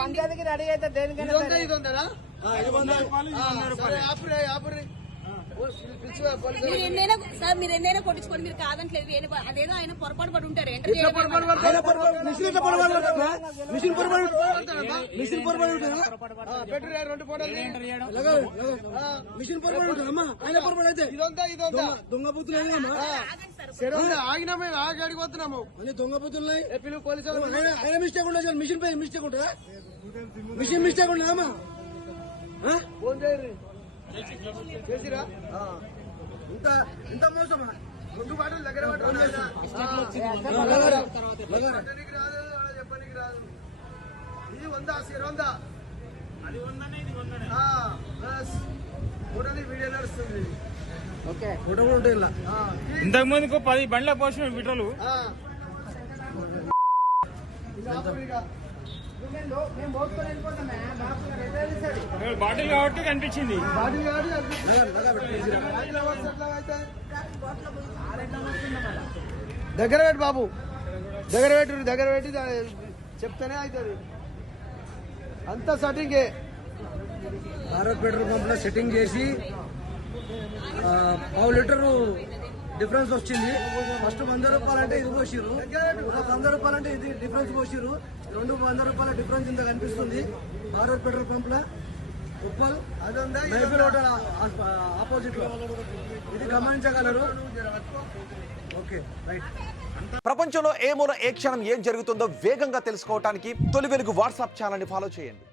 పంచాయతీకి రెడీ అయితే దేనికైనా మీరు ఎన్నైనా కొట్టించుకోండి, మీరు కాదంటలేదు. అదేదో ఆయన పొరపాటు పడి ఉంటారు. దొంగ బుద్ధులు ఆగినామే ఆడికి పోతున్నాము దొంగ బుద్ధులు ఆయన మిస్టేక్ ఉండదు. మిషన్ పై మిస్టేక్ ఉంటుందా? మిషన్ మిస్టేక్ ఉండదమ్మా. ఫోన్ చేయరు చేసిరా ఇంత మోసమా? రెండు బాటలు దగ్గర చెప్పనికి రాదు. ఇది 100 అది 100 వీడియో నడుస్తుంది. ఫోటో కూడా ఉంటాయి. ఇంతకు ముందుకు 10 బండ్ల పోసిన విటలు బాటిల్ కాబట్టి కనిపించింది. దగ్గర పెట్టి బాబు, దగ్గర పెట్టి చెప్తానే అవుతుంది. అంతా సెట్టింగే. భారత్ పెట్రోల్ పంప్ లో సెట్టింగ్ చేసి 1/2 లీటరు డిఫరెన్స్ వచ్చింది. ఫస్ట్ 100 రూపాయలు అంటే ఇది పోసిరు, 100 రూపాయలు అంటే ఇది డిఫరెన్స్ పోసిరు. 200 రూపాయల డిఫరెన్స్ ఇంత కనిపిస్తుంది. భారత్ పెట్రోల్ పంప్ లో ఉప్పల్ మైఫిల్ హోటల్ ఆపోజిట్ లో ఇది గమనించగలరు. Okay right. ప్రపంచంలో ఏ మూల ఏ క్షణం ఏం జరుగుతుందో వేగంగా తెలుసుకోవడానికి తొలి వెలుగు వాట్సాప్ ఛానల్ ని ఫాలో చేయండి.